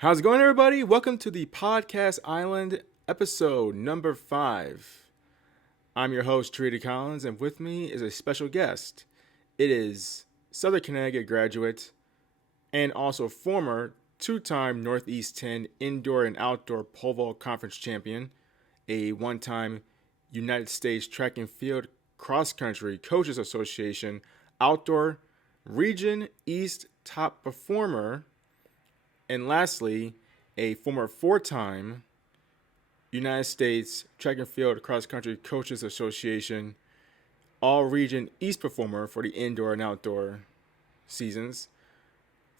How's it going, everybody? Welcome to the Podcast Island episode number 5. I'm your host, Tarita Collins, and with me is a special guest. It is Southern Connecticut graduate and also former two-time Northeast 10 indoor and outdoor pole vault conference champion, a one-time United States Track and Field Cross Country Coaches Association Outdoor Region East top performer, and lastly, a former four-time United States Track and Field Cross Country Coaches Association All Region East performer for the indoor and outdoor seasons,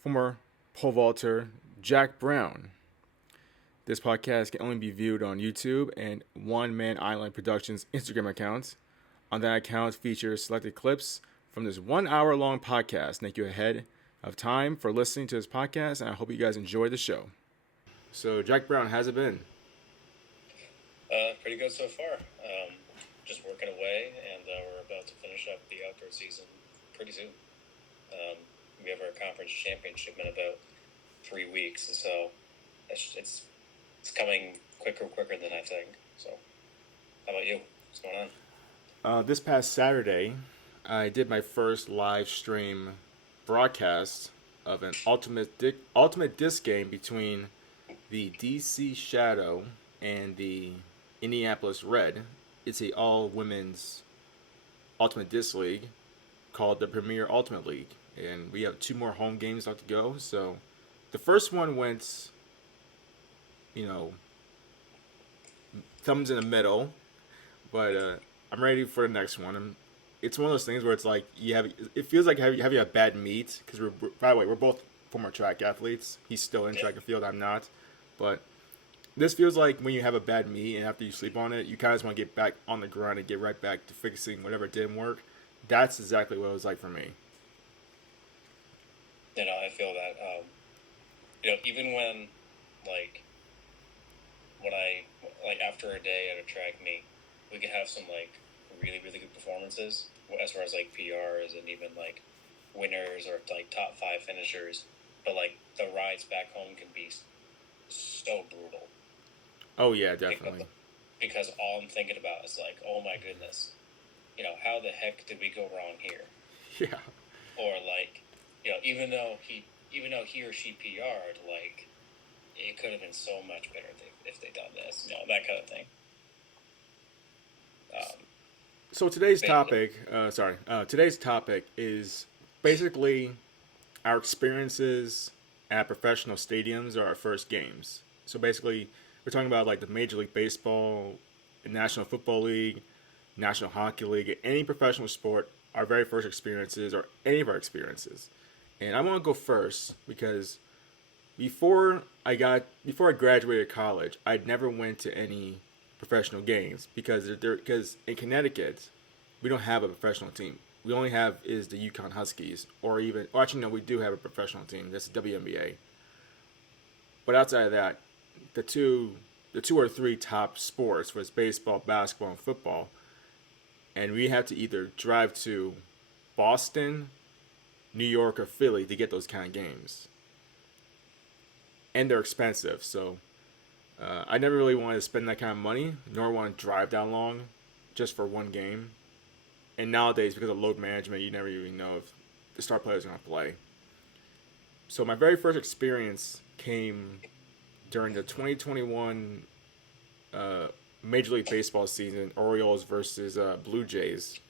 former pole vaulter Jack Brown. This podcast can only be viewed on YouTube and One Man Island Productions Instagram account. On that account features selected clips from this 1 hour long podcast. Thank you ahead of time for listening to this podcast, and I hope you guys enjoy the show. So, Jack Brown, how's it been? Pretty good so far. Just working away, and we're about to finish up the outdoor season pretty soon. We have our conference championship in about 3 weeks, so it's coming quicker than I think. So, how about you? What's going on? This past Saturday, I did my first live stream broadcast of an ultimate disc game between the DC Shadow and the Indianapolis Red. It's a all-women's ultimate disc league called the Premier Ultimate League, and we have 2 more home games left to go. So the first one went, thumbs in the middle, but I'm ready for the next one. It's one of those things where it's like it feels like having a bad meet, because by the way, we're both former track athletes. He's still in track and field, I'm not, but this feels like when you have a bad meet and after you sleep on it, you kind of just want to get back on the grind and get right back to fixing whatever didn't work. That's exactly what it was like for me. I feel that. Even when after a day at a track meet, we could have some really good performances as far as PRs and even winners or top 5 finishers, but the rides back home can be so brutal. Oh yeah, definitely. Because all I'm thinking about is oh my goodness, how the heck did we go wrong here? Yeah. Or even though he or she PR'd, it could have been so much better if they done this, that kind of thing. So today's topic is basically our experiences at professional stadiums or our first games. So basically, we're talking about the Major League Baseball, National Football League, National Hockey League, any professional sport, our very first experiences or any of our experiences. And I want to go first because before I graduated college, I'd never went to any professional games because in Connecticut we don't have a professional team. We only have is the Yukon Huskies, or even actually no, we do have a professional team. That's the WNBA. But outside of that, the two or three top sports was baseball, basketball, and football, and we had to either drive to Boston, New York, or Philly to get those kind of games, and they're expensive. So I never really wanted to spend that kind of money, nor want to drive that long just for one game. And nowadays, because of load management, you never even know if the star players are going to play. So my very first experience came during the 2021 Major League Baseball season, Orioles versus Blue Jays.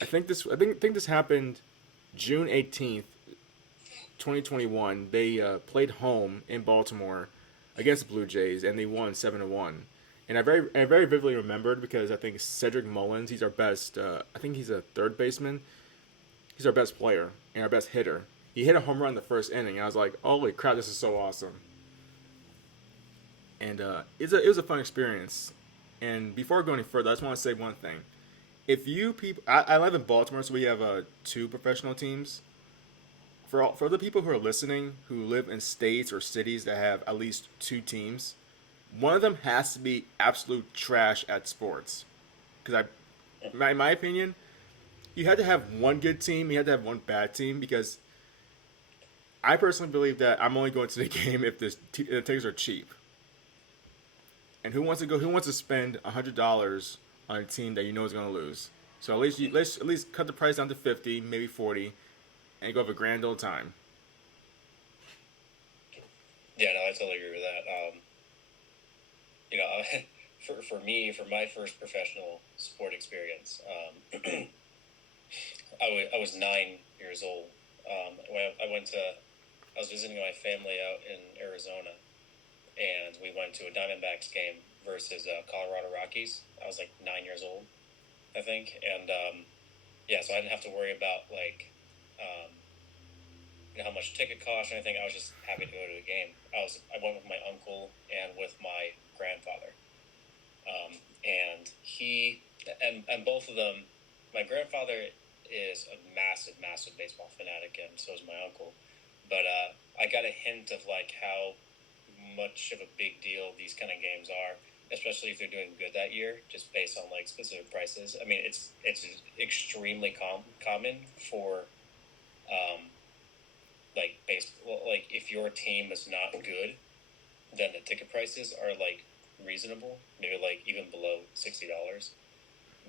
I think this happened June 18th, 2021. They played home in Baltimore against the Blue Jays, and they won 7-1. And I very vividly remembered because I think Cedric Mullins, he's our best. I think he's a third baseman. He's our best player and our best hitter. He hit a home run in the first inning. And I was like, "Holy crap, this is so awesome!" And it was a fun experience. And before I go any further, I just want to say one thing. If you people, I live in Baltimore, so we have 2 professional teams. For the people who are listening, who live in states or cities that have at least 2 teams, one of them has to be absolute trash at sports. Because in my opinion, you had to have one good team, you had to have one bad team, because I personally believe that I'm only going to the game if the tickets are cheap. And who wants to go? Who wants to spend $100 on a team that you know is going to lose? So let's at least cut the price down to 50, maybe 40, and go have a grand old time. Yeah, no, I totally agree with that. You know, for me, for my first professional sport experience, I was 9 years old. When I was visiting my family out in Arizona, and we went to a Diamondbacks game versus Colorado Rockies. I was like 9 years old, I think, and yeah, so I didn't have to worry about like how much ticket cost or anything. I was just happy to go to the game. I went with my uncle and with my grandfather, and and both of them. My grandfather is a massive baseball fanatic, and so is my uncle. But I got a hint of like how much of a big deal these kind of games are, especially if they're doing good that year, just based on like specific prices. I mean, it's extremely common for like baseball. Like if your team is not good, then the ticket prices are like reasonable, maybe like even below $60.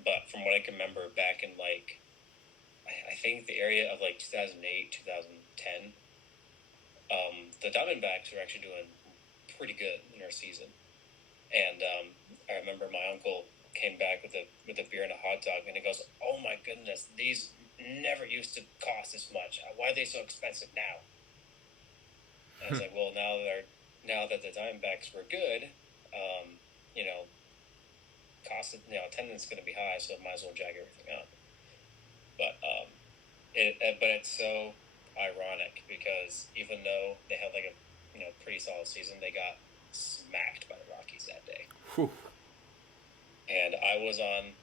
But from what I can remember, back in like I think the area of like 2008, 2010, the Diamondbacks were actually doing pretty good in their season. And I remember my uncle came back with a beer and a hot dog, and he goes, "Oh my goodness, these never used to cost this much. Why are they so expensive now?" And I was like, "Well, now that the Diamondbacks were good, you know, attendance is going to be high, so might as well jack everything up." But it's so ironic because even though they had like a pretty solid season, they got smacked by the Rockies that day. Whew. And I was on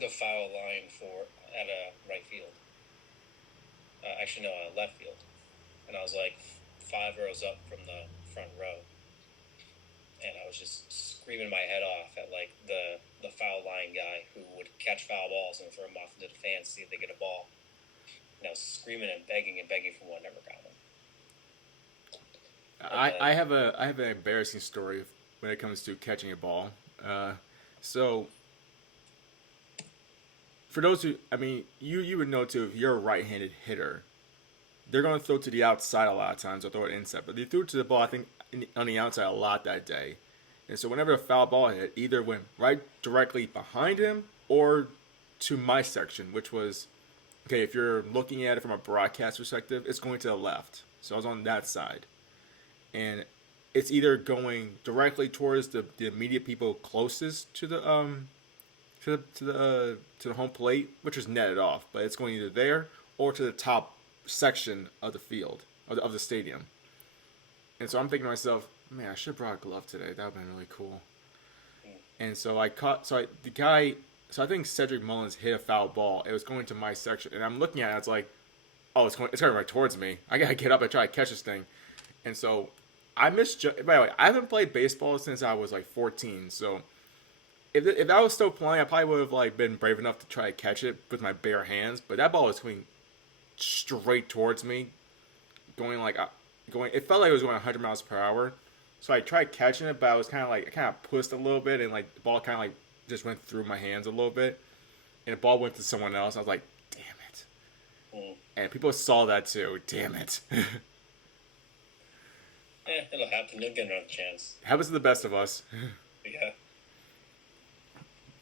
the foul line at a right field. Actually, no, left field. And I was like 5 rows up from the front row. And I was just screaming my head off at like the foul line guy who would catch foul balls and throw them off into the fans to see if they get a ball. And I was screaming and begging for one, never got one. I have an embarrassing story when it comes to catching a ball. So for those who, I mean, you would know too if you're a right-handed hitter, they're going to throw to the outside a lot of times or throw it inside. But they threw to the ball, I think, on the outside a lot that day. And so whenever a foul ball hit, either went right directly behind him or to my section, which was, okay, if you're looking at it from a broadcast perspective, it's going to the left. So I was on that side. And it's either going directly towards the immediate people closest to the to the home plate, which is netted off, but it's going either there or to the top section of the field of the stadium. And so I'm thinking to myself, man, I should have brought a glove today. That would have been really cool. And so I think Cedric Mullins hit a foul ball. It was going to my section, and I'm looking at it. It's like, oh, it's coming right towards me. I gotta get up and try to catch this thing. And so I misjudged. By the way, I haven't played baseball since I was like 14. So if I was still playing, I probably would have like been brave enough to try to catch it with my bare hands. But that ball was coming straight towards me, going like going. It felt like it was going 100 miles per hour. So I tried catching it, but I was kind of pushed a little bit, and like the ball kind of like just went through my hands a little bit, and the ball went to someone else. I was like, damn it. And people saw that too. Damn it. It'll happen. You'll get another chance. Happens to the best of us. Yeah.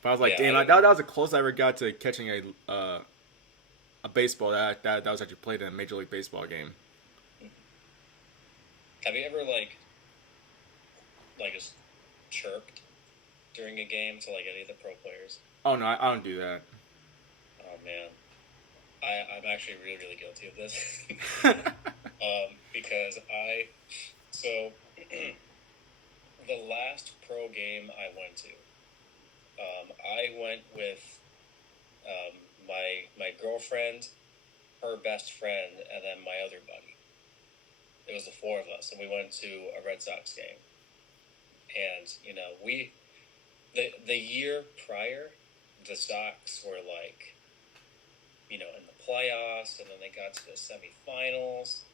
But I was like, damn, that was the closest I ever got to catching a baseball that was actually played in a Major League Baseball game. Have you ever like just chirped during a game to like any of the pro players? Oh no, I don't do that. Oh man, I'm actually really guilty of this. Because the last pro game I went to, I went with my girlfriend, her best friend, and then my other buddy. It was the four of us, and we went to a Red Sox game. And the year prior, the Sox were like, in the playoffs, and then they got to the semifinals,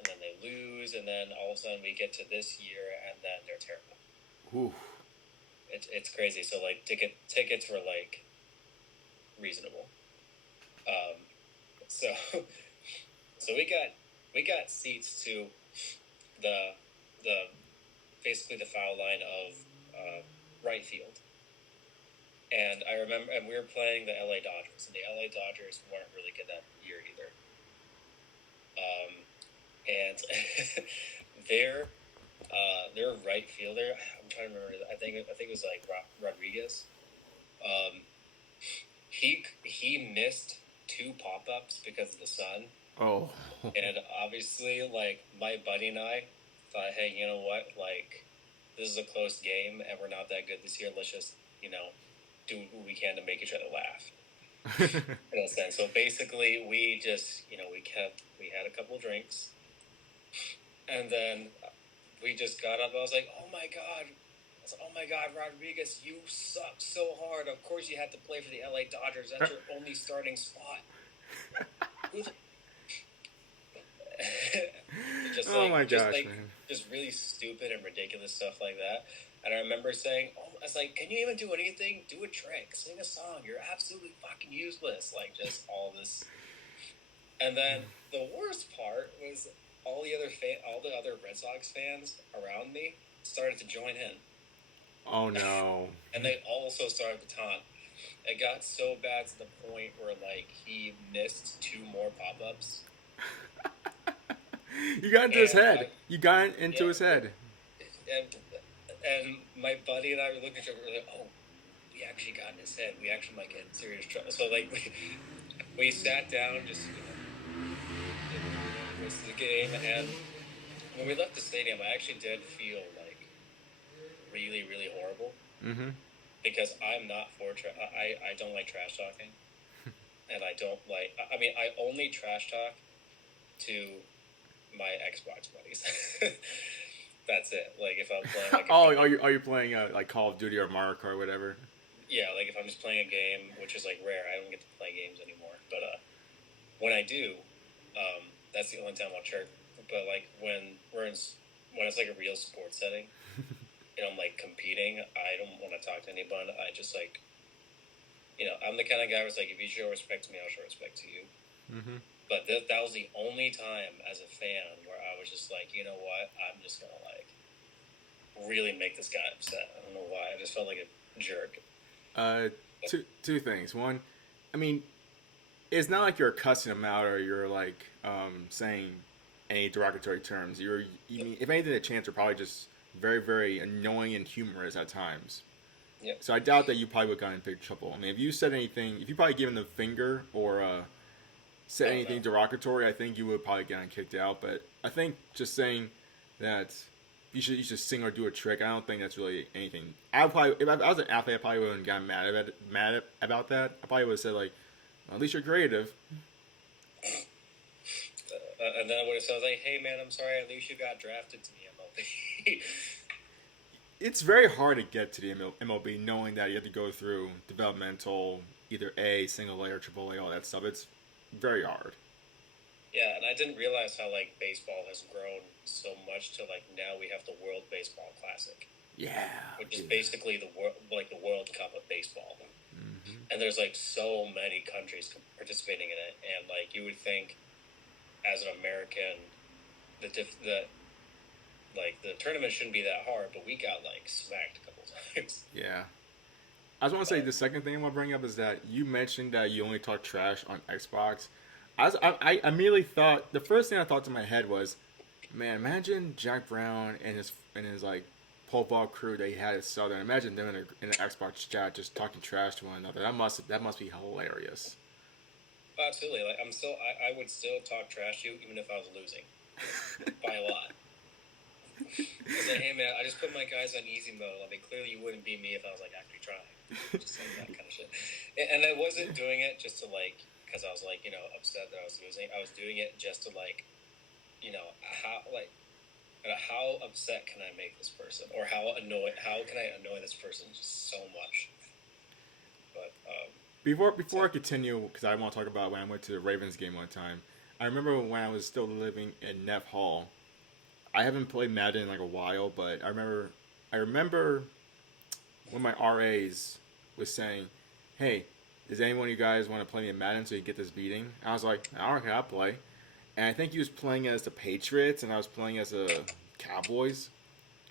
and then they lose, and then all of a sudden we get to this year, and then they're terrible. Ooh. It's crazy. So like tickets were like reasonable. So so we got seats to the basically the foul line of right field. And I remember, and we were playing the LA Dodgers, and the LA Dodgers weren't really good that year either. And their right fielder, I'm trying to remember. I think it was like Rodriguez. He missed 2 pop-ups because of the sun. Oh. And obviously, like, my buddy and I thought, hey, you know what? Like, this is a close game, and we're not that good this year. Let's just, do what we can to make each other laugh. In a sense. So basically, we just, we had a couple of drinks, and then we just got up. I was like, oh my God, Rodriguez, you suck so hard. Of course you had to play for the LA Dodgers. That's your only starting spot. Just really stupid and ridiculous stuff like that. And I remember saying, I was like, can you even do anything? Do a trick, sing a song. You're absolutely fucking useless. Like, just all this. And then the worst part was all the other Red Sox fans around me started to join in. Oh no. And they also started to taunt. It got so bad to the point where, like, he missed 2 more pop-ups. You got into his head. You got into his head. And my buddy and I were looking at each other, we were like, oh, we actually got in his head. We actually might get in serious trouble. So, like, we sat down, just, was the game. And when we left the stadium, I actually did feel, like, really, really horrible. Mm-hmm. Because I'm not for I don't like trash talking. And I don't like... I mean, I only trash talk to my Xbox buddies. That's it. Like, if I'm playing... Like, are you playing, like, Call of Duty or Mario Kart or whatever? Yeah, like, if I'm just playing a game, which is, like, rare. I don't get to play games anymore. But when I do, that's the only time I'll chirp. But, like, when it's, like, a real sports setting... I'm like competing, I don't want to talk to anyone. I just like, I'm the kind of guy who's like, if you show respect to me, I'll show respect to you. Mm-hmm. But that was the only time as a fan where I was just like, you know what, I'm just gonna like really make this guy upset. I don't know why. I just felt like a jerk. Two things. One, I mean, it's not like you're cussing him out or you're like saying any derogatory terms. You mean, if anything, the chants are probably just very, very annoying and humorous at times. Yeah. So I doubt that you probably would have gotten in big trouble. I mean, if you said anything, if you probably given the finger or said anything derogatory, I think you would probably gotten kicked out. But I think just saying that you should sing or do a trick, I don't think that's really anything. I would probably, if I was an athlete, I probably wouldn't gotten mad about that. I probably would have said like, well, at least you're creative. And then I would have said like, hey man, I'm sorry, at least you got drafted to the MLB. It's very hard to get to the MLB knowing that you have to go through developmental, either A, single A, or triple A, all that stuff. It's very hard. Yeah, and I didn't realize how, like, baseball has grown so much to, like, now we have the World Baseball Classic. Yeah. Which is basically the World Cup of baseball. Mm-hmm. And there's, like, so many countries participating in it. And, like, you would think, as an American, the tournament shouldn't be that hard, but we got, like, smacked a couple times. Yeah. I just want to say the second thing I want to bring up is that you mentioned that you only talk trash on Xbox. I immediately thought, the first thing I thought to my head was, man, imagine Jack Brown and his like pole vault crew that he had at Southern. Imagine them in an Xbox chat just talking trash to one another. That must be hilarious. Absolutely. Like I would still talk trash to you even if I was losing by a lot. I was like, hey man, I just put my guys on easy mode. I mean, clearly you wouldn't beat me if I was like actually trying. Just like that kind of shit. And I wasn't doing it just to like, because I was like, upset that I was losing. I was doing it just to like, how upset can I make this person, or how can I annoy this person just so much? But before I continue, because I want to talk about when I went to the Ravens game one time. I remember when I was still living in Neff Hall. I haven't played Madden in like a while, but I remember when my RAs was saying, "Hey, does anyone of you guys want to play me in Madden so you get this beating?" I was like, "All right, I'll play." And I think he was playing as the Patriots, and I was playing as the Cowboys,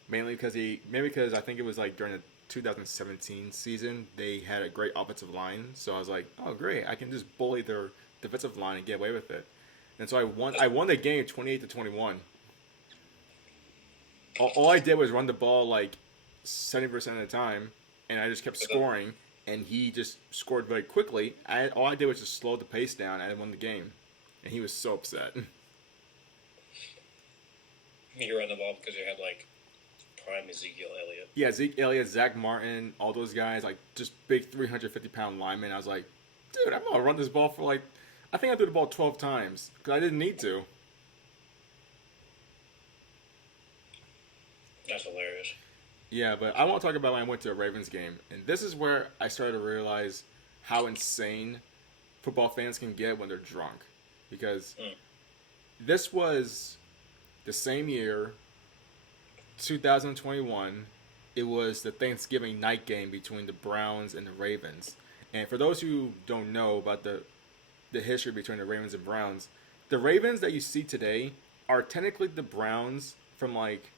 maybe because I think it was like during the 2017 season they had a great offensive line, so I was like, "Oh, great! I can just bully their defensive line and get away with it." And so I won. I won the game 28-21. All I did was run the ball like 70% of the time, and I just kept scoring. And he just scored very quickly. All I did was just slow the pace down, and I won the game. And he was so upset. You were on the ball because you had like prime Ezekiel Elliott. Yeah, Zeke Elliott, Zach Martin, all those guys, like just big 350-pound linemen. I was like, dude, I'm gonna run this ball for like, I think I threw the ball 12 times because I didn't need to. That's hilarious. Yeah, but I want to talk about when I went to a Ravens game, and this is where I started to realize how insane football fans can get when they're drunk, because this was the same year, 2021. It was the Thanksgiving night game between the Browns and the Ravens. And for those who don't know about the history between the Ravens and Browns, the Ravens that you see today are technically the Browns from like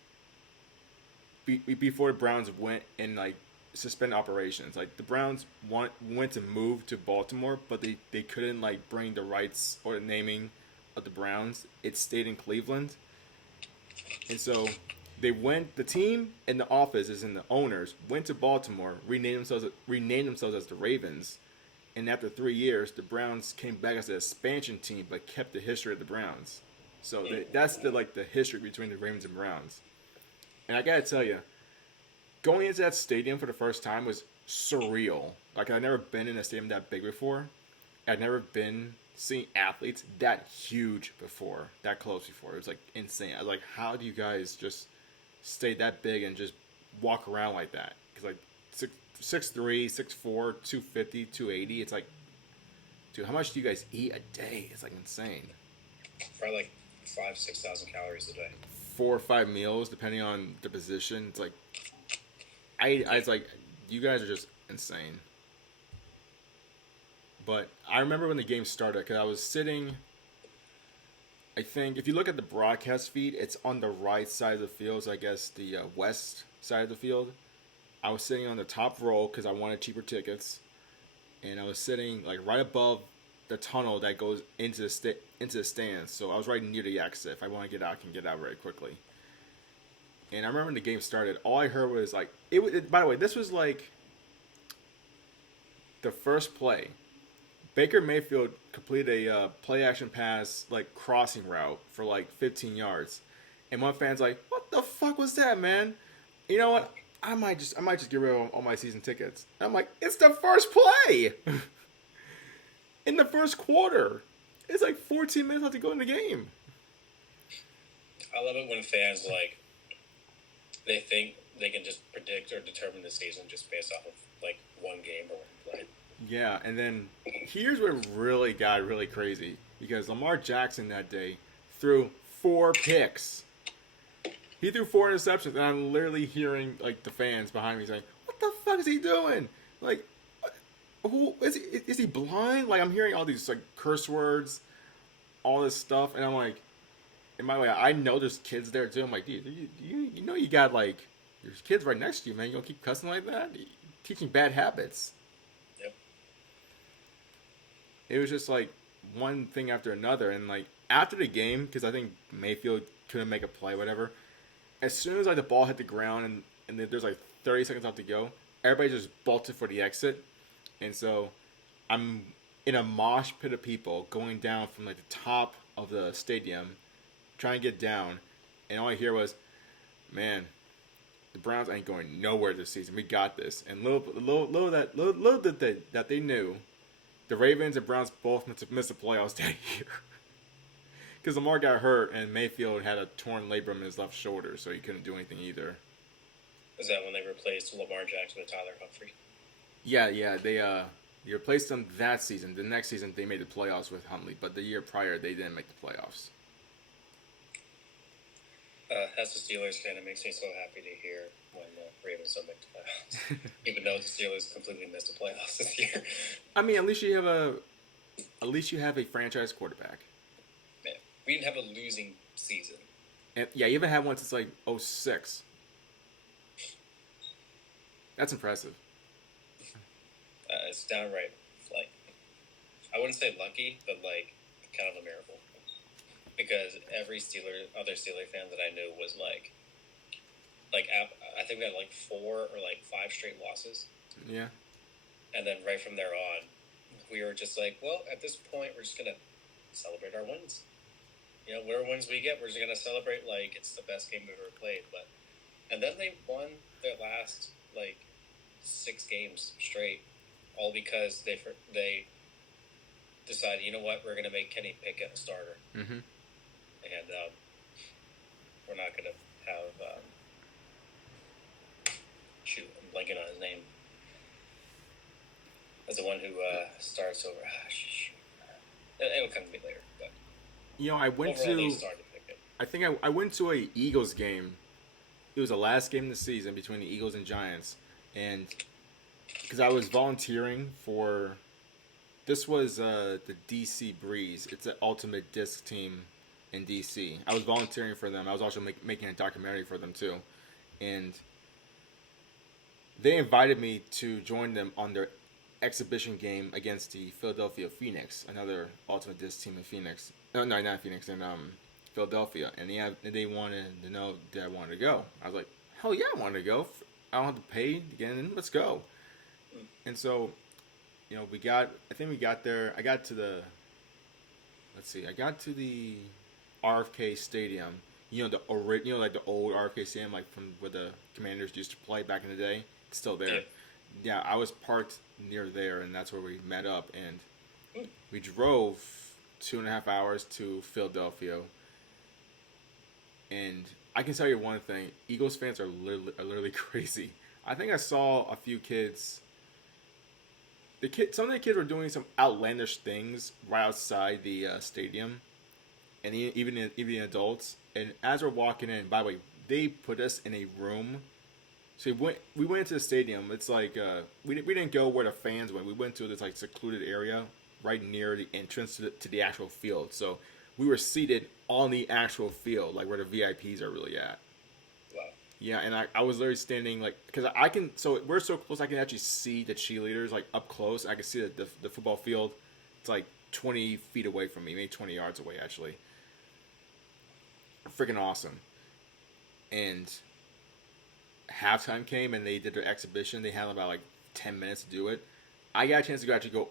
before the Browns went and like suspend operations. Like the Browns went to move to Baltimore, but they couldn't like bring the rights or the naming of the Browns. It stayed in Cleveland, and so the team and the offices and the owners went to Baltimore, renamed themselves as the Ravens, and after 3 years, the Browns came back as an expansion team, but kept the history of the Browns. So that's the history between the Ravens and Browns. And I gotta tell you, going into that stadium for the first time was surreal. Like I'd never been in a stadium that big before. I'd never been seeing athletes that huge before, that close before. It was like insane. I was like, how do you guys just stay that big and just walk around like that? Because like 6'3", 6'4", 250, 280. It's like, dude, how much do you guys eat a day? It's like insane. Probably like 5,000-6,000 calories a day. 4 or 5 meals depending on the position. It's like I was like, you guys are just insane. But I remember when the game started because I was sitting. I think if you look at the broadcast feed, it's on the right side of the field. So I guess the west side of the field. I was sitting on the top row because I wanted cheaper tickets, and I was sitting like right above the tunnel that goes into the stands. So I was right near the exit. If I want to get out, I can get out very quickly. And I remember when the game started, all I heard was like by the way, this was like the first play. Baker Mayfield completed a play action pass like crossing route for like 15 yards, and one fan's like, "What the fuck was that, man?" You know what? I might just get rid of all my season tickets. And I'm like, it's the first play in the first quarter. It's like 14 minutes left to go in the game. I love it when fans like they think they can just predict or determine the season just based off of like one game or one play. Yeah, and then here's what really got really crazy, because Lamar Jackson that day threw 4 picks. He threw 4 interceptions, and I'm literally hearing like the fans behind me saying, "What the fuck is he doing? Like, who is he? Is he blind?" Like I'm hearing all these like curse words, all this stuff, and I'm like, in my way, I know there's kids there too. I'm like, dude, you know you got like there's kids right next to you, man. You gonna keep cussing like that? You're teaching bad habits. Yep. It was just like one thing after another, and like after the game, because I think Mayfield couldn't make a play, whatever. As soon as like the ball hit the ground and there's like 30 seconds left to go, everybody just bolted for the exit, and so I'm in a mosh pit of people going down from like the top of the stadium, trying to get down, and all I hear was, "Man, the Browns ain't going nowhere this season. We got this." And little that they knew, the Ravens and Browns both missed the playoffs that year. Because Lamar got hurt and Mayfield had a torn labrum in his left shoulder, so he couldn't do anything either. Is that when they replaced Lamar Jackson with Tyler Humphrey? Yeah, You replaced them that season. The next season, they made the playoffs with Huntley, but the year prior, they didn't make the playoffs. As a Steelers fan, it makes me so happy to hear when Ravens don't make the playoffs, even though the Steelers completely missed the playoffs this year. I mean, at least you have a franchise quarterback. Man, we didn't have a losing season. And yeah, you haven't had one since like 06. That's impressive. It's downright, like, I wouldn't say lucky, but like kind of a miracle. Because every other Steeler fan that I knew was like I think we had like 4 or like 5 straight losses. Yeah. And then right from there on, we were just like, well, at this point, we're just gonna celebrate our wins. You know, whatever wins we get, we're just gonna celebrate like it's the best game we've ever played. And then they won their last like 6 games straight, all because they decided, you know what, we're gonna make Kenny Pickett a starter. Mm-hmm. And we're not going to have, shoot, I'm blanking on his name. As the one who starts over. It'll come to me later. But I went I went to a Eagles game. It was the last game of the season between the Eagles and Giants. And because I was volunteering for, this was the DC Breeze. It's an ultimate disc team in DC. I was volunteering for them. I was also making a documentary for them too, and they invited me to join them on their exhibition game against the Philadelphia Phoenix, another ultimate disc team in Phoenix. No, not Phoenix, in Philadelphia. And they wanted to know that I wanted to go. I was like, hell yeah, I wanted to go. I don't have to pay again. Let's go. And so, we got there. I got to the RFK Stadium. The like the old RFK Stadium, like from where the Commanders used to play back in the day. It's still there. Yeah, I was parked near there, and that's where we met up. And we drove 2.5 hours to Philadelphia. And I can tell you one thing: Eagles fans are literally crazy. I think I saw a few kids. Some of the kids were doing some outlandish things right outside the stadium. And even adults. And as we're walking in, by the way, they put us in a room. So we went into the stadium. It's like we didn't go where the fans went. We went to this like secluded area right near the entrance to the actual field. So we were seated on the actual field, like where the VIPs are really at. Wow. Yeah, and I was literally standing like, because we're so close I can actually see the cheerleaders like up close. I can see the football field. It's like 20 feet away from me, maybe 20 yards away actually. Freaking awesome. And halftime came and they did their exhibition. They had about like 10 minutes to do it. I got a chance to actually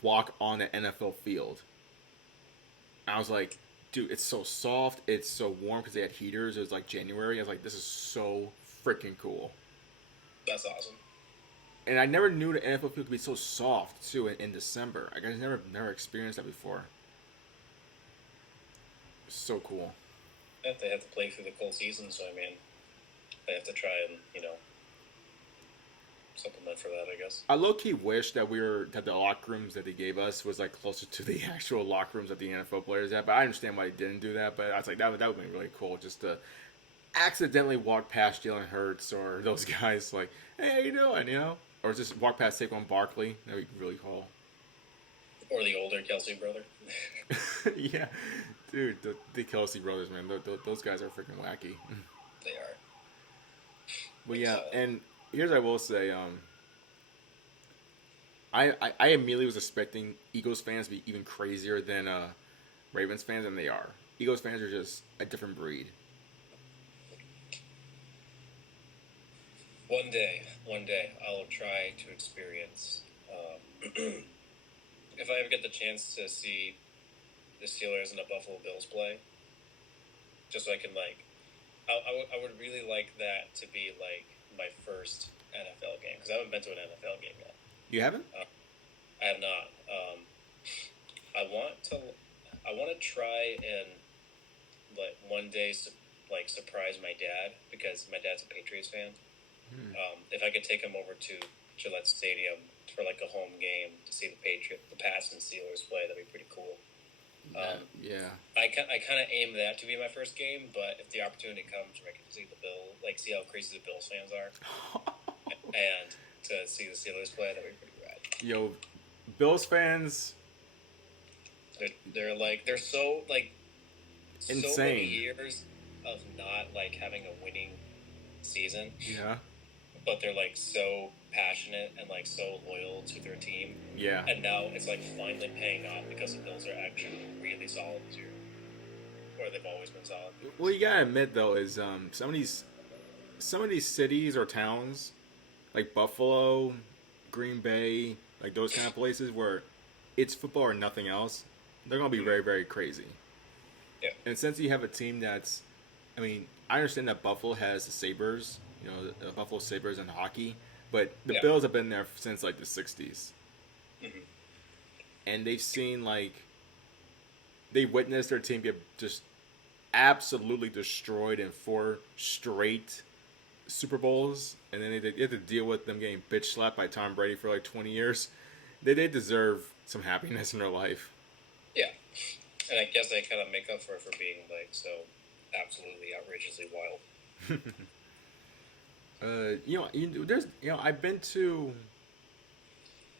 walk on the NFL field. I was like, dude, it's so soft. It's so warm because they had heaters. It was like January. I was like, this is so freaking cool. That's awesome. And I never knew the NFL field could be so soft too in December. I guess never experienced that before. So cool. They have to play through the cold season, so I mean, they have to try and supplement for that, I guess. I low-key wish that the locker rooms that they gave us was like closer to the actual locker rooms that the NFL players had. But I understand why they didn't do that. But I was like, that would be really cool, just to accidentally walk past Jalen Hurts or those guys, like, hey, how you doing? Or just walk past Saquon Barkley. That would be really cool. Or the older Kelsey brother. Yeah, dude, the Kelsey brothers, man, those guys are freaking wacky. They are. But yeah, and here's what I will say. I immediately was expecting Eagles fans to be even crazier than Ravens fans, and they are. Eagles fans are just a different breed. One day, I'll try to experience. If I ever get the chance to see the Steelers and the Buffalo Bills play, just so I can I would really like that to be like my first NFL game, because I haven't been to an NFL game yet. You haven't? I have not. I want to try and one day surprise my dad, because my dad's a Patriots fan. If I could take him over to Gillette Stadium for like a home game to see the Pats and Steelers play. That'd be pretty cool. Yeah. I kind of aim that to be my first game, but if the opportunity comes where I can see see how crazy the Bills fans are, and to see the Steelers play, that'd be pretty rad. Yo, Bills fans, They're so like insane. So many years of not like having a winning season. Yeah. But they're like so passionate and like so loyal to their team. Yeah. And now it's like finally paying off because the Bills are actually really solid this year. Or they've always been solid. Well, you gotta admit though, is some of these cities or towns, like Buffalo, Green Bay, like those kind of places where it's football or nothing else, they're gonna be very, very crazy. Yeah. And since you have a team that's, I mean, I understand that Buffalo has the Sabres, you know, the Buffalo Sabres in hockey, but the Bills have been there since like the 60s. Mm-hmm. And they've seen they witnessed their team get just absolutely destroyed in 4 straight Super Bowls, and then they had to deal with them getting bitch slapped by Tom Brady for like 20 years. They deserve some happiness in their life. Yeah. And I guess they kind of make up for it for being like so absolutely outrageously wild. I've been to.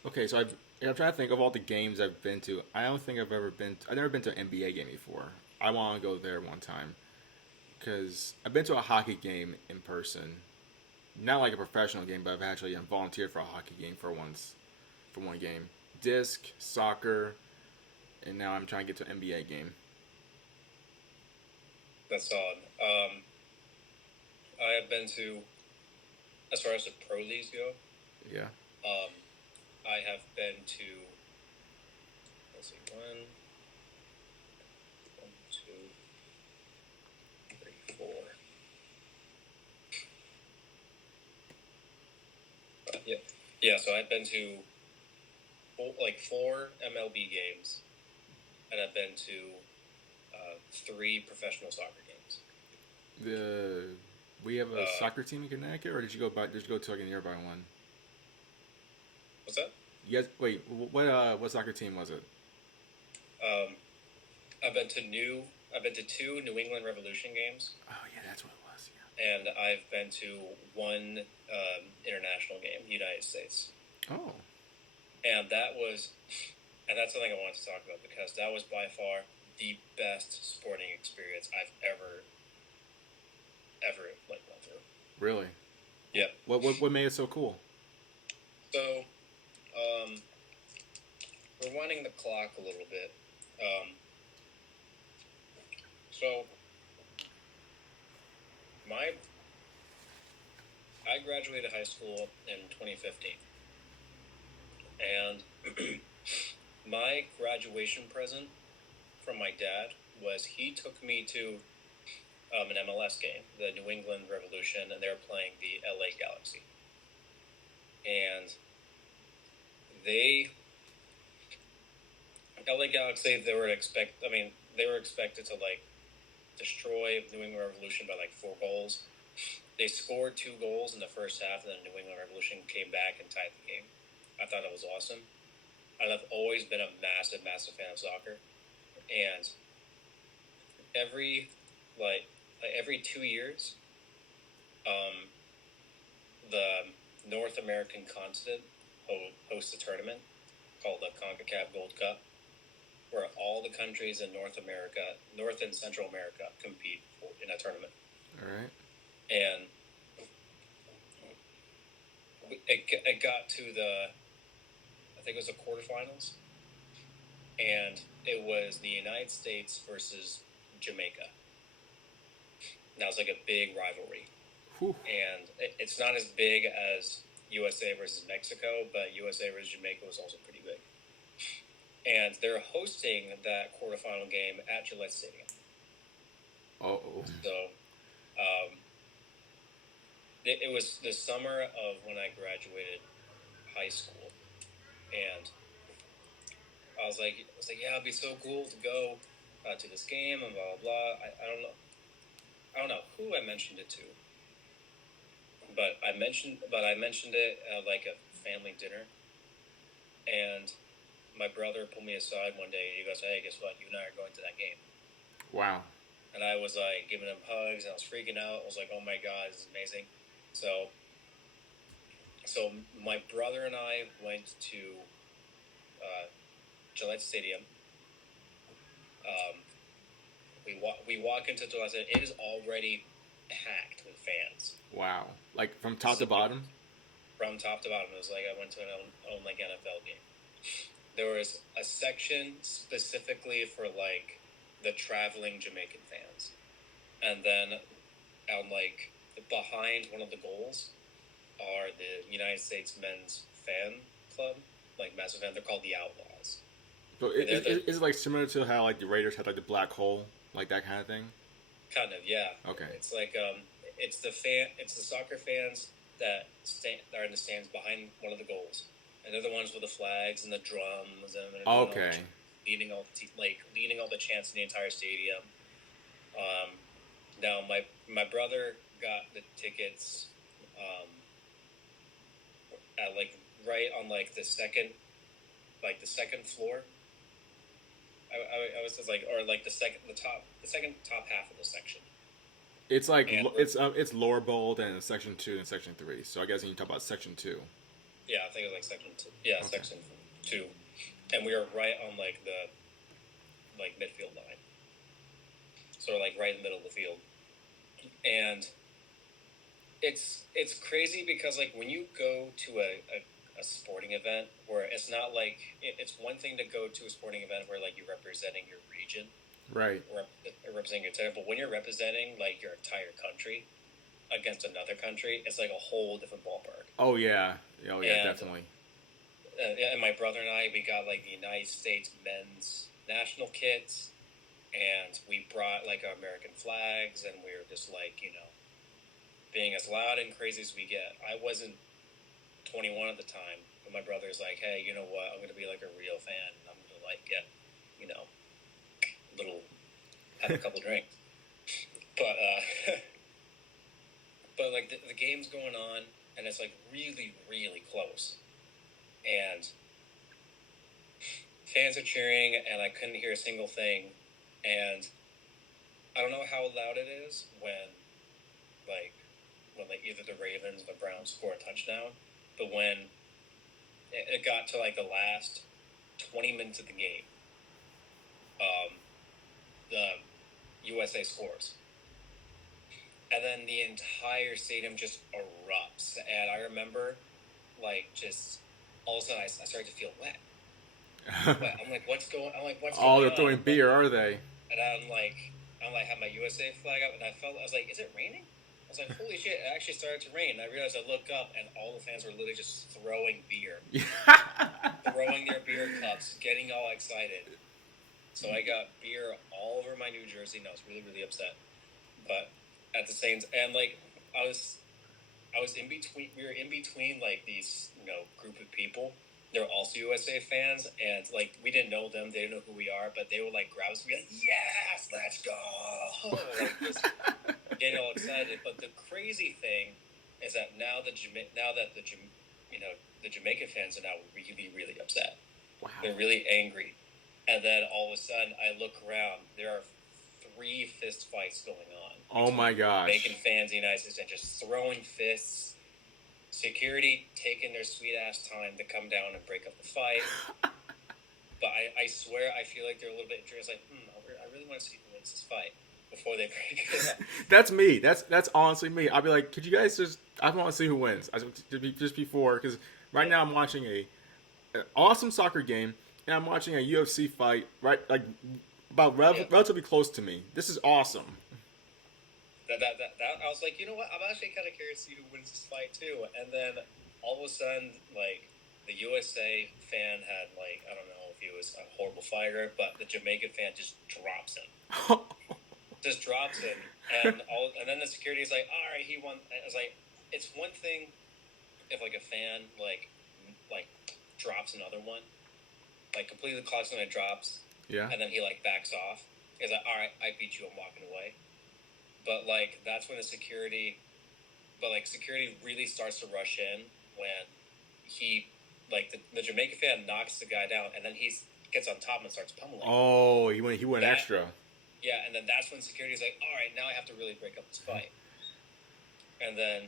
Okay, so I'm trying to think of all the games I've been to. I don't think I've never been to an NBA game before. I want to go there one time because I've been to a hockey game in person, not like a professional game, but I've actually volunteered for a hockey game for one game. Disc, soccer, and now I'm trying to get to an NBA game. That's solid. I have been to, as far as the pro leagues go. Yeah. I have been to. Let's see, 1, 2, 3, 4. Yeah. So I've been to 4 MLB games, and I've been to 3 professional soccer games. We have a soccer team in Connecticut, or did you go to like a nearby one? What's that? You guys, wait, what soccer team was it? I've been to 2 New England Revolution games. Oh yeah, that's what it was. Yeah. And I've been to 1 international game, United States. Oh. And that's something I wanted to talk about because that was by far the best sporting experience I've ever went through. Really? Yeah. What made it so cool? So, we're winding the clock a little bit. I graduated high school in 2015, and my graduation present from my dad was he took me to an MLS game, the New England Revolution, and they were playing the LA Galaxy. And LA Galaxy, they were expected to destroy New England Revolution by 4 goals. They scored 2 goals in the first half, and then New England Revolution came back and tied the game. I thought it was awesome. And I've always been a massive, massive fan of soccer. And every 2 years, the North American continent hosts a tournament called the CONCACAF Gold Cup, where all the countries in North and Central America compete in a tournament. All right. And it got to I think it was the quarterfinals, and it was the United States versus Jamaica. And that was a big rivalry. Whew. And it's not as big as USA versus Mexico, but USA versus Jamaica was also pretty big. And they're hosting that quarterfinal game at Gillette Stadium. Uh-oh. So, it was the summer of when I graduated high school, and I was like, yeah, it'd be so cool to go to this game and blah blah blah. I don't know who I mentioned it to, but I mentioned it at a family dinner, and my brother pulled me aside one day, and he goes, "Hey, guess what? You and I are going to that game." Wow. And I was like giving him hugs, and I was freaking out. I was like, "Oh my god, this is amazing!" So, so my brother and I went to Gillette Stadium. We walk into Gillette Stadium. It is already packed with fans. Wow. Like from top to bottom? From top to bottom. It was like I went to an own like NFL game. There was a section specifically for like the traveling Jamaican fans, and then on like behind one of the goals are the United States men's fan club, like massive fan. They're called the Outlaws. So is it like similar to how like the Raiders had like the black hole, like that kind of thing? Kind of, yeah. Okay. It's like it's the soccer fans that are in the stands behind one of the goals, and they're the ones with the flags and the drums and okay, leading all the chants in the entire stadium. Now my brother got the tickets at like right on like the second floor. I was just like, or like the second top half of the section. It's like it's lower bowl and section 2 and section 3. So I guess you talk about section 2. Yeah, I think it was like section 2. Yeah, okay. Section 2, and we were right on like the midfield line, so we're like right in the middle of the field, and it's crazy because like when you go to a sporting event where it's not like it's one thing to go to a sporting event where like you're representing your region, right, or representing your town, but when you're representing like your entire country against another country, it's like a whole different ballpark. Oh yeah, definitely. And my brother and I, we got like the United States men's national kits, and we brought like our American flags, and we were just like, being as loud and crazy as we get. I wasn't 21 at the time, but my brother's like, "Hey, you know what? I'm going to be like a real fan, and I'm going to like get, have a couple drinks." But but like the game's going on, and it's like really, really close, and fans are cheering, and I couldn't hear a single thing, and I don't know how loud it is when either the Ravens or the Browns score a touchdown, but when it got to like the last 20 minutes of the game, the USA scores, and then the entire stadium just erupts, and I remember like just all of a sudden I started to feel wet. I'm like, what's going on? Oh, they're throwing beer, are they? And I'm like, have my USA flag up, and I was like, is it raining? I was like, holy shit, it actually started to rain. And I realized I looked up, and all the fans were literally just throwing beer. Throwing their beer cups, getting all excited. So I got beer all over my New Jersey, and I was really, really upset. But at the same time, and like, I was in between, we were in between like these, group of people. They're also USA fans, and like we didn't know them, they didn't know who we are, but they would like grab us and be like, "Yes, let's go!" Like just getting all excited. But the crazy thing is that now the Jamaican fans are now really, really upset. Wow. They're really angry, and then all of a sudden I look around, there are 3 fist fights going on. Oh my gosh! Jamaican fans in the United States and just throwing fists. Security taking their sweet ass time to come down and break up the fight. But I swear I feel like they're a little bit intrigued. Like, I really want to see who wins this fight before they break it up. That's me. That's honestly me. I'll be like, could you guys I want to see who wins. Just before, because right now I'm watching an awesome soccer game, and I'm watching a UFC fight, right, like about relatively close to me. This is awesome. That I was like, you know what? I'm actually kind of curious to see who wins this fight too. And then all of a sudden, like the USA fan had like, I don't know if he was a horrible fighter, but the Jamaican fan just drops him. Just drops him, and then the security is like, all right, he won. I was like, it's one thing if like a fan like drops another one, like completely clocks him and drops, and then he like backs off. He's like, all right, I beat you. I'm walking away. But like that's when security really starts to rush in when he like the Jamaican fan knocks the guy down, and then he gets on top and starts pummeling. Oh, he went extra. Yeah, and then that's when security's like, all right, now I have to really break up this fight. And then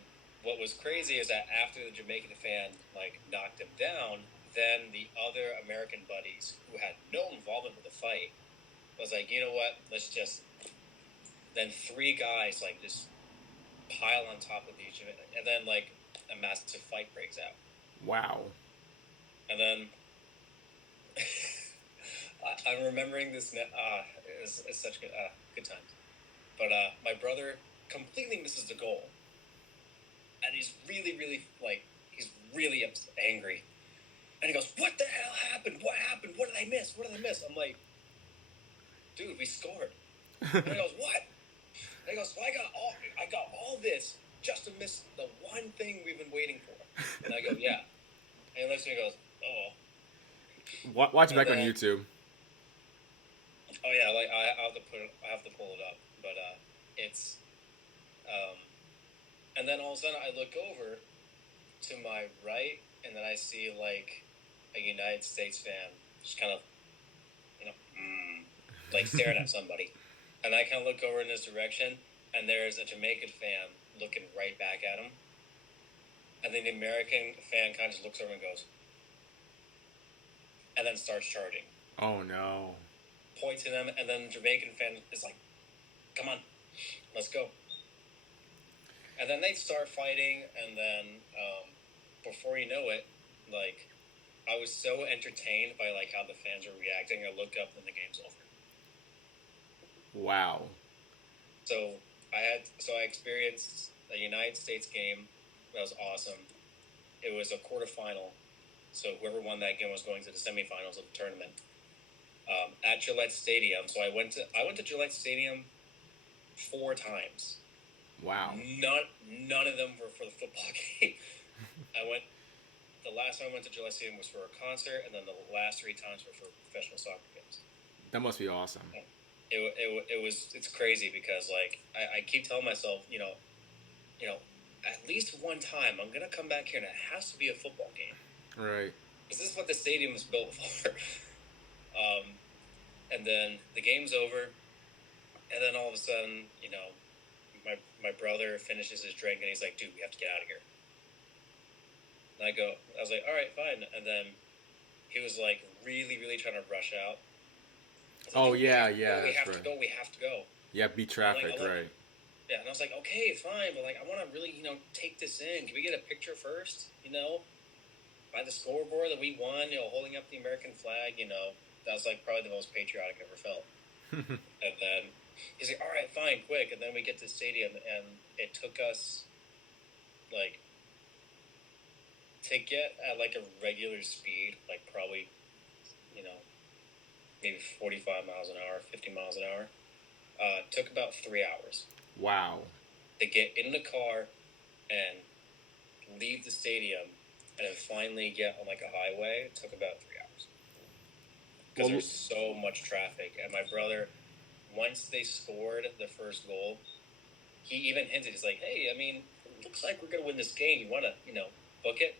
what was crazy is that after the Jamaican fan like knocked him down, then the other American buddies who had no involvement with the fight was like, you know what, let's just. Then 3 guys like just pile on top of each other, and then like a massive fight breaks out. Wow. And then I'm remembering this. It's such good times. But my brother completely misses the goal, and he's really like he's really angry, and he goes, "What the hell happened? What happened? What did I miss? What did I miss?" I'm like, "Dude, we scored." And he goes, "What?" And he goes, "Well, I got all this just to miss the one thing we've been waiting for." And I go, "Yeah." And he looks at me and goes, "Oh." Watch it back on YouTube. Oh yeah, like I have to pull it up, but it's, and then all of a sudden I look over to my right, and then I see like a United States fan just kind of, like staring at somebody, and I kind of look over in this direction, and there's a Jamaican fan looking right back at him, and then the American fan kind of just looks over and goes, and then starts charging. Oh no. Points at him, and then the Jamaican fan is like, "Come on, let's go." And then they start fighting, and then before you know it, like, I was so entertained by like how the fans were reacting. I look up and the game's over. Wow. So I experienced a United States game that was awesome. It was a quarterfinal, so whoever won that game was going to the semifinals of the tournament. At Gillette Stadium. So I went to Gillette Stadium 4 times. Wow. None of them were for the football game. The last time I went to Gillette Stadium was for a concert, and then the last 3 times were for professional soccer games. That must be awesome. It's crazy because like I keep telling myself, at least one time I'm gonna come back here and it has to be a football game. Right. Because this is what the stadium is built for. And then the game's over, and then all of a sudden, my brother finishes his drink, and he's like, "Dude, we have to get out of here." And I was like, "All right, fine." And then he was like, really, really trying to rush out. Oh, like, yeah. We have to go. Yeah, beat traffic, right. Yeah, and I was like, okay, fine, but like, I want to really, take this in. Can we get a picture first, by the scoreboard that we won, holding up the American flag, That was like probably the most patriotic I ever felt. And then he's like, all right, fine, quick. And then we get to the stadium, and it took us, like, to get at like a regular speed, like probably, maybe 45 miles an hour, 50 miles an hour, took about 3 hours. Wow. To get in the car and leave the stadium and then finally get on like a highway, it took about 3 hours. Because there's so much traffic. And my brother, once they scored the first goal, he even hinted, he's like, hey, it looks like we're going to win this game. You want to, book it?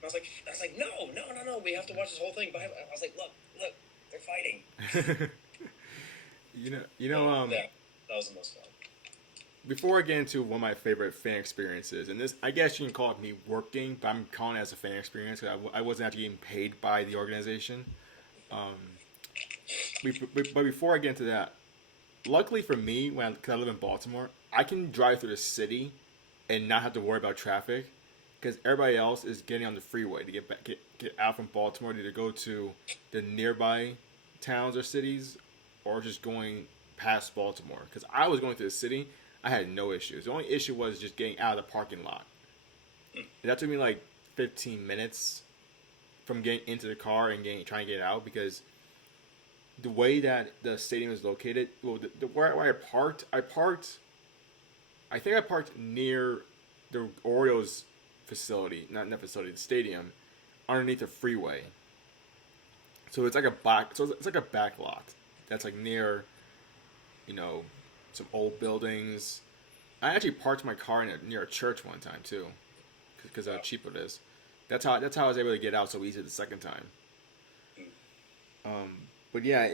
And I was like, no, we have to watch this whole thing. But I was like, look, they're fighting. Yeah, that was the most fun. Before I get into one of my favorite fan experiences, and this, I guess you can call it me working, but I'm calling it as a fan experience because I wasn't actually getting paid by the organization. But before I get into that, luckily for me, because I live in Baltimore, I can drive through the city and not have to worry about traffic because everybody else is getting on the freeway to get out from Baltimore to either go to the nearby towns or cities or just going past Baltimore. Because I was going to the city, I had no issues. The only issue was just getting out of the parking lot. And that took me like 15 minutes from getting into the car and trying to get out because the way that the stadium is located, where I parked, I think I parked near the Orioles facility, not facility, the stadium, underneath the freeway. So it's like a back lot that's like near, some old buildings. I actually parked my car near a church one time too, because how cheap it is. That's how I was able to get out so easy the second time. But yeah,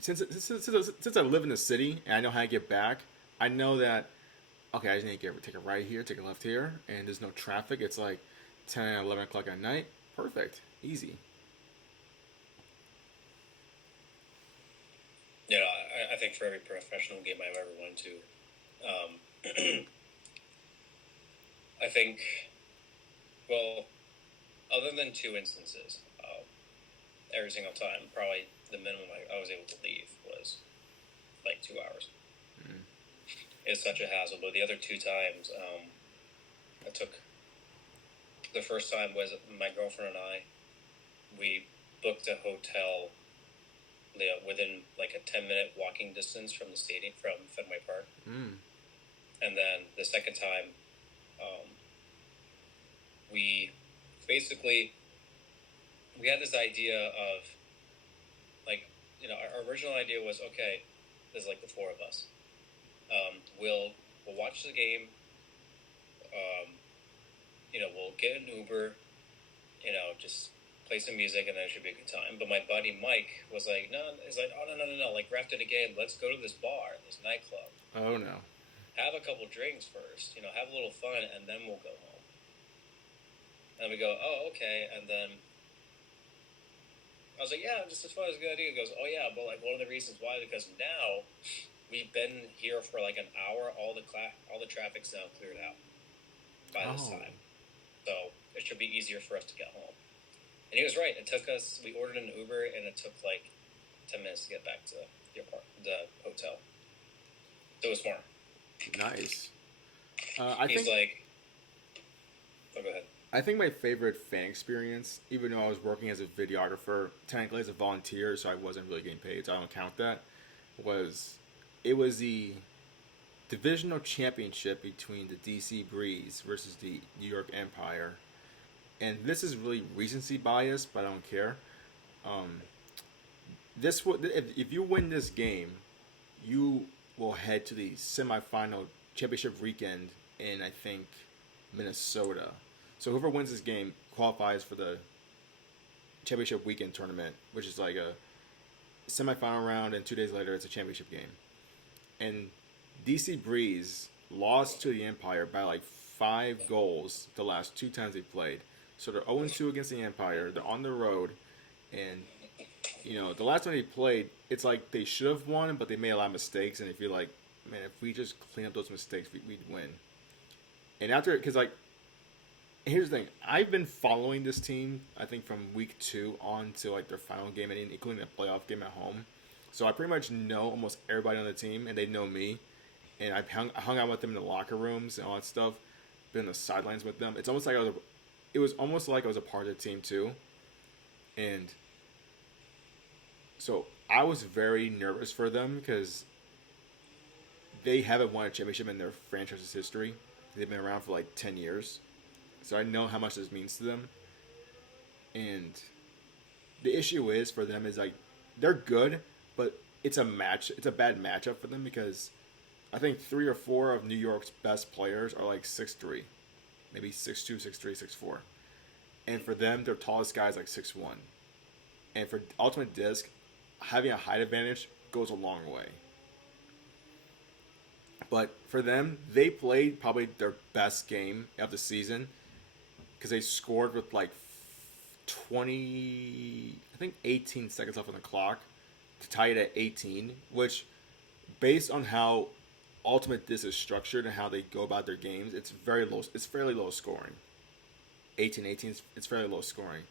since I live in the city and I know how to get back, I know that okay, I just need to take a right here, take a left here, and there's no traffic. It's like 10, 11 o'clock at night. Perfect, easy. You know, I think for every professional game I've ever went to, I think, well, other than two instances, every single time, probably the minimum I was able to leave was like 2 hours. Mm. It's such a hassle. But the other two times, I took. The first time was my girlfriend and I. We booked a hotel within like a 10-minute walking distance from the stadium, from Fenway Park. Mm. And then the second time, we basically we had this idea of like, you know, our original idea was, okay, there's like the four of us. We'll watch the game. You know, we'll get an Uber. You know, just play some music, and then it should be a good time. But my buddy Mike was like, no, he's like, oh, no. Like, we're after the game, let's go to this bar, this nightclub. Oh, no. Have a couple drinks first, you know, have a little fun, and then we'll go home. And we go, oh, okay. And then I was like, yeah, just as far as a good idea. He goes, oh, yeah, but like one of the reasons why, because now we've been here for like an hour. All the traffic's now cleared out by this time. So it should be easier for us to get home. And he was right. We ordered an Uber, and it took like 10 minutes to get back to the hotel. So it was smart. Nice. He's like, oh, go ahead. I think my favorite fan experience, even though I was working as a videographer, technically as a volunteer, so I wasn't really getting paid, so I don't count that, was the divisional championship between the DC Breeze versus the New York Empire. And this is really recency bias, but I don't care. If you win this game, you will head to the semifinal championship weekend in, I think, Minnesota. So whoever wins this game qualifies for the championship weekend tournament, which is like a semifinal round, and 2 days later it's a championship game. And DC Breeze lost to the Empire by like 5 goals the last 2 times they played. So they're 0-2 against the Empire. They're on the road, and you know, the last time they played, it's like they should have won, but they made a lot of mistakes. And if you're like, man, if we just clean up those mistakes, we'd win. And after, because like, here's the thing, I've been following this team, I think from week 2 on to like their final game, including the playoff game at home. So I pretty much know almost everybody on the team, and they know me. And I hung out with them in the locker rooms and all that stuff. Been on the sidelines with them. It's almost like it was almost like I was a part of the team too. And so I was very nervous for them because they haven't won a championship in their franchise's history. They've been around for like 10 years. So I know how much this means to them. And the issue is for them is like, they're good, but it's a bad matchup for them because I think 3 or 4 of New York's best players are like 6'3", maybe 6'2", 6'3", 6'4". And for them, their tallest guy is like 6'1". And for Ultimate Disc, having a height advantage goes a long way. But for them, they played probably their best game of the season because they scored with like 18 seconds left on the clock to tie it at 18, which based on how Ultimate Disc is structured and how they go about their games, it's very low. It's fairly low scoring. 18, it's fairly low scoring.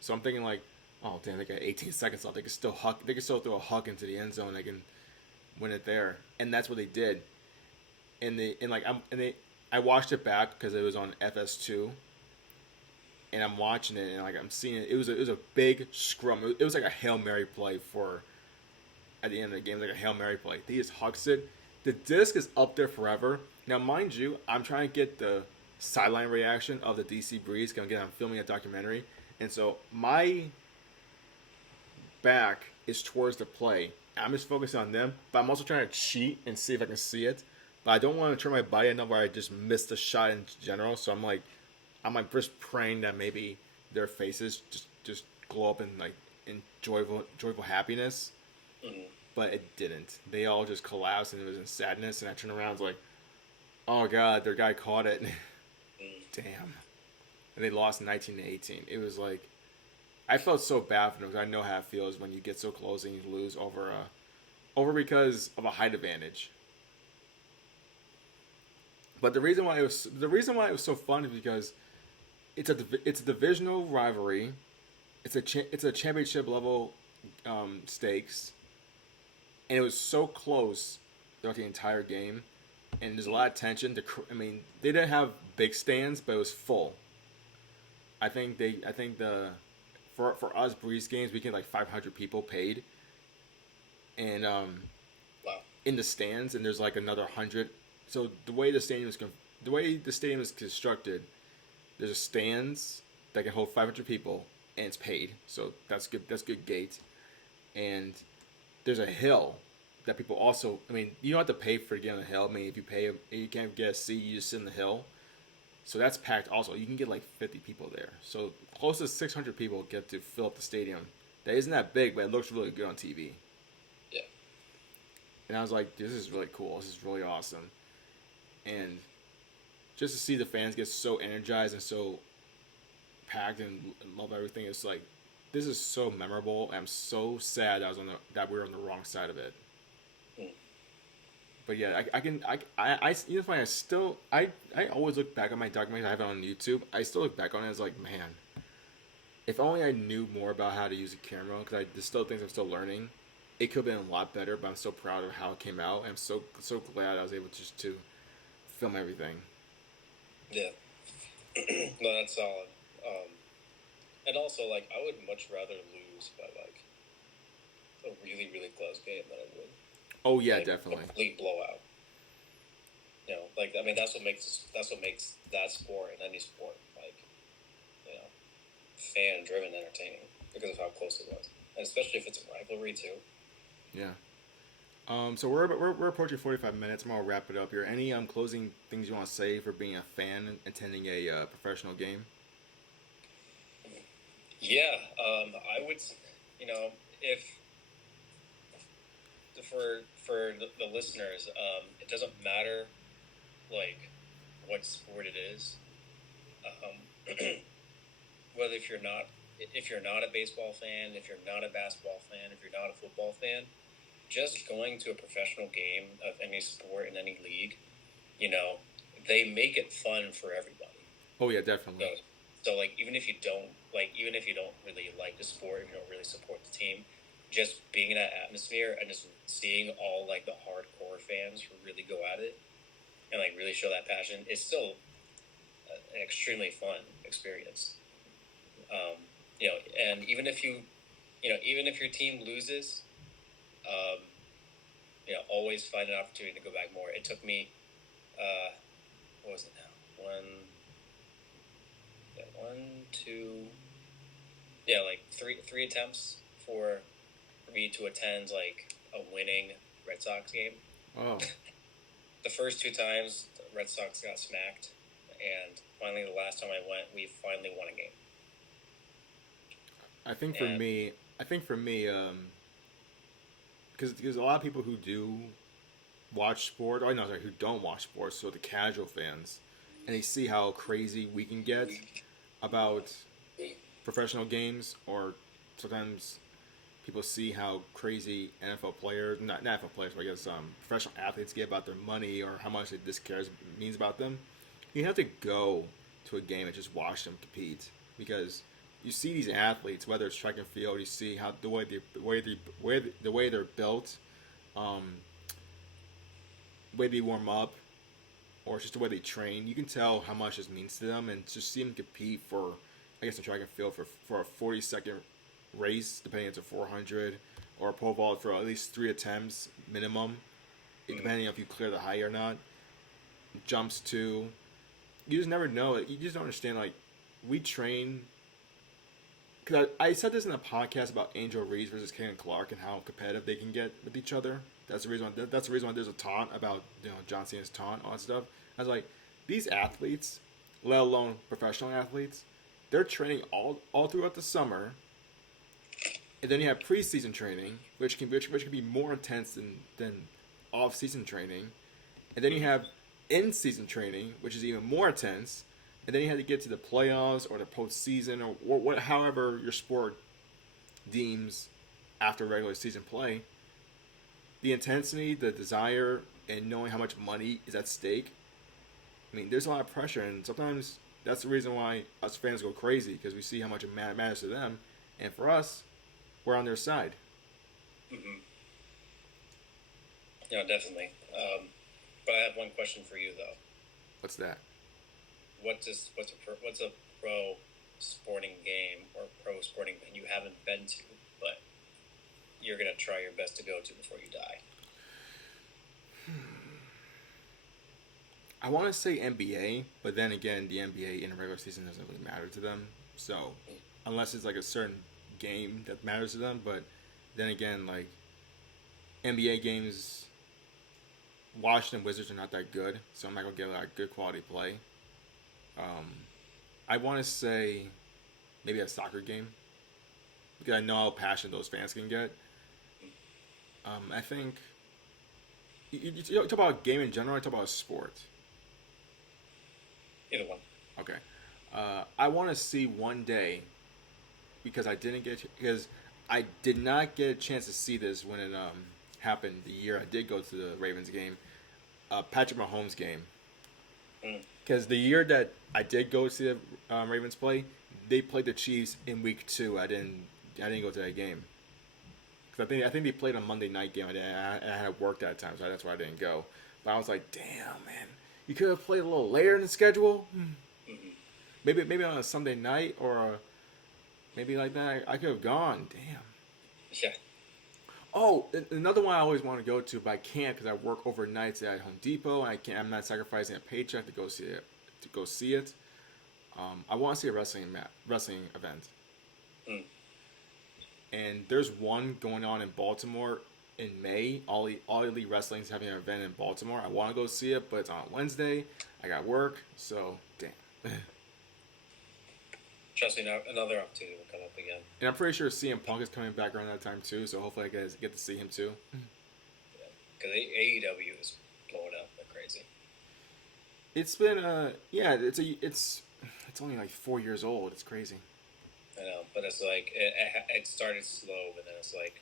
So I'm thinking like, oh damn, they got 18 seconds left. They can still throw a huck into the end zone. They can win it there, and that's what they did. I watched it back because it was on FS2, and I'm watching it and like I'm seeing it. It was a big scrum. It was like a Hail Mary play at the end of the game. It was like a Hail Mary play. He just hucks it. The disc is up there forever. Now, mind you, I'm trying to get the sideline reaction of the DC Breeze. Because I'm filming a documentary, and so my back is towards the play. I'm just focusing on them, but I'm also trying to cheat and see if I can see it. But I don't want to turn my body enough where I just miss the shot in general. So I'm like just praying that maybe their faces just glow up in like in joyful happiness, Mm-hmm. but it didn't. They all just collapsed and it was in sadness. And I turned around, and was like, "Oh God, their guy caught it." Mm-hmm. Damn. And they lost 19-18. It was like I felt so bad for them because I know how it feels when you get so close and you lose over because of a height advantage. But the reason why it was so fun is because it's a divisional rivalry. It's a championship level stakes, and it was so close throughout the entire game. And there's a lot of tension. I mean, they didn't have big stands, but it was full. I think for us Breeze games we get like 500 people paid, and Wow. in the stands, and there's like another 100. So the way the stadium is constructed, there's stands that can hold 500 people, and it's paid. So that's good. That's good gate, and there's a hill that people also. I mean, you don't have to pay for to get on the hill. I mean, if you pay, you can't get a seat. You just sit in the hill. So that's packed. Also, you can get like 50 people there. So close to 600 people get to fill up the stadium. That isn't that big, but it looks really good on TV. Yeah. And I was like, this is really cool. This is really awesome. And just to see the fans get so energized and so packed and love everything, it's like this is so memorable. I'm so sad that we were on the wrong side of it. Mm. But yeah, you know, funny, I always look back on my documentaries. I have it on YouTube. I still look back on it as like, man, if only I knew more about how to use a camera, because there's still things I'm still learning. It could have been a lot better, but I'm so proud of how it came out. I'm so glad I was able to film everything. Yeah. No, that's solid. And also, like, I would much rather lose by like a really, really close game than I would Oh yeah, like definitely. complete blowout. You know, like I mean, that's what makes that sport and any sport like you know fan driven entertaining because of how close it was, and especially if it's a rivalry too. Yeah. So we're approaching 45 minutes. I'm gonna wrap it up here. Any closing things you want to say for being a fan and attending a professional game? Yeah, I would, you know, if for the listeners, it doesn't matter like what sport it is. Um, whether if you're not a baseball fan, if you're not a basketball fan, if you're not a football fan, just going to a professional game of any sport in any league, you know, they make it fun for everybody. Oh yeah, definitely. So like even if you don't really like the sport, if you don't really support the team, just being in that atmosphere and just seeing all like the hardcore fans who really go at it and like really show that passion is still an extremely fun experience. You know, and even if your team loses, um, you know, always find an opportunity to go back more. It took me, what was it now? One, two, yeah, like three attempts for me to attend like a winning Red Sox game. Oh, The first two times, the Red Sox got smacked, and finally, the last time I went, we finally won a game. I think for And me, because there's a lot of people who do watch sport. Oh no, sorry, who don't watch sports. So the casual fans, and they see how crazy we can get about professional games, or sometimes people see how crazy NFL players, not NFL players, but I guess professional athletes get about their money or how much this cares means about them. You have to go to a game and just watch them compete, because you see these athletes, whether it's track and field, you see how the way they're built, um, the way they warm up, or just the way they train. You can tell how much this means to them, and just see them compete for, I guess, in track and field for a 40-second race, depending if it's a 400, or a pole vault for at least 3 attempts minimum, depending if you clear the height or not. Jumps too. You just never know. You just don't understand. Like, we train. Because I said this in a podcast about Angel Reese versus Kaden Clark and how competitive they can get with each other. That's the reason. That's the reason why there's a taunt about John Cena's taunt, all that stuff. I was like, these athletes, let alone professional athletes, they're training all throughout the summer, and then you have preseason training, which can be more intense than off season training, and then you have in season training, which is even more intense, and then you have to get to the playoffs or the postseason or what, however your sport deems after regular season play. The intensity, the desire, and knowing how much money is at stake. I mean, there's a lot of pressure, and sometimes that's the reason why us fans go crazy, because we see how much it matters to them, and for us, we're on their side. Mm-hmm. Yeah, definitely. But I have one question for you, though. What's that? What's a pro sporting game or pro sporting thing you haven't been to, but you're gonna try your best to go to before you die? I want to say NBA, but then again, the NBA in a regular season doesn't really matter to them. So, unless it's like a certain game that matters to them, but then again, like NBA games, Washington Wizards are not that good, so I'm not gonna get a lot of good quality play. I want to say maybe a soccer game because I know how passionate those fans can get. I think you talk about a game in general. I talk about a sport. Either one. Okay. I want to see one day because I did not get a chance to see this when it happened the year I did go to the Ravens game, Patrick Mahomes game. Because the year that I did go see the Ravens play, they played the Chiefs in week 2. I didn't go to that game. Cause I think they played a Monday night game. I had work that time, so that's why I didn't go. But I was like, damn, man, you could have played a little later in the schedule. Mm-hmm. Maybe on a Sunday night or maybe like that. I could have gone. Damn. Yeah. Oh, another one I always want to go to, but I can't because I work overnights at Home Depot. And I'm not sacrificing a paycheck to go see it. I want to see a wrestling event. Mm. And there's one going on in Baltimore in May. All Elite Wrestling is having an event in Baltimore. I want to go see it, but it's on Wednesday. I got work, so damn. Trust me, another opportunity will come up again. And I'm pretty sure CM Punk is coming back around that time too, so hopefully I get to see him too. Yeah, because AEW is blowing up like crazy. It's been it's only like 4 years old. It's crazy. I know, but it's like it started slow, but then it's like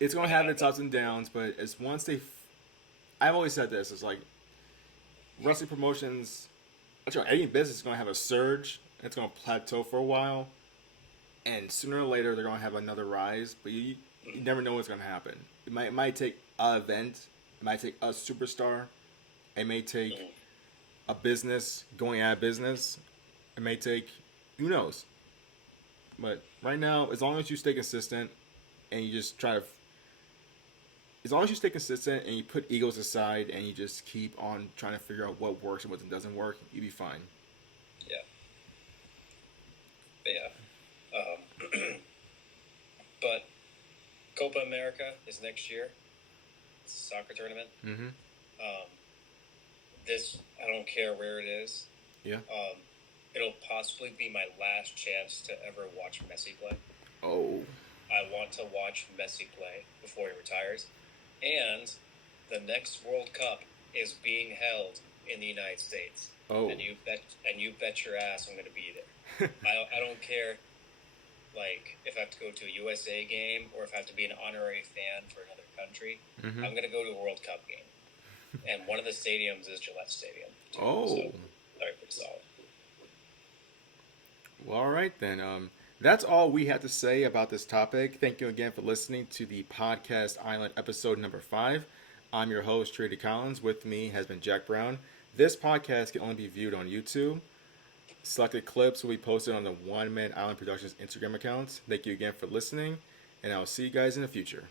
it's gonna have its ups and downs. But as once I've always said this. It's like wrestling promotions. Any business is gonna have a surge. It's gonna plateau for a while, and sooner or later they're gonna have another rise. But you never know what's gonna happen. It might take an event. It might take a superstar. It may take a business going out of business. It may take, who knows. But right now, as long as you stay consistent and you just as long as you stay consistent and you put egos aside and you just keep on trying to figure out what works and what doesn't work, you'll be fine. Yeah. But Copa America is next year. It's a soccer tournament. Mm-hmm. I don't care where it is. Yeah. It'll possibly be my last chance to ever watch Messi play. Oh. I want to watch Messi play before he retires. And the next World Cup is being held in the United States. Oh. And you bet your ass I'm going to be there. I don't care, like, if I have to go to a USA game or if I have to be an honorary fan for another country. Mm-hmm. I'm going to go to a World Cup game. And one of the stadiums is Gillette Stadium. Too. Oh. So, pretty solid. Well, all right then. That's all we had to say about this topic. Thank you again for listening to the Podcast Island episode number 5. I'm your host, Trady Collins. With me has been Jack Brown. This podcast can only be viewed on YouTube. Selected clips will be posted on the One Man Island Productions Instagram accounts. Thank you again for listening, and I'll see you guys in the future.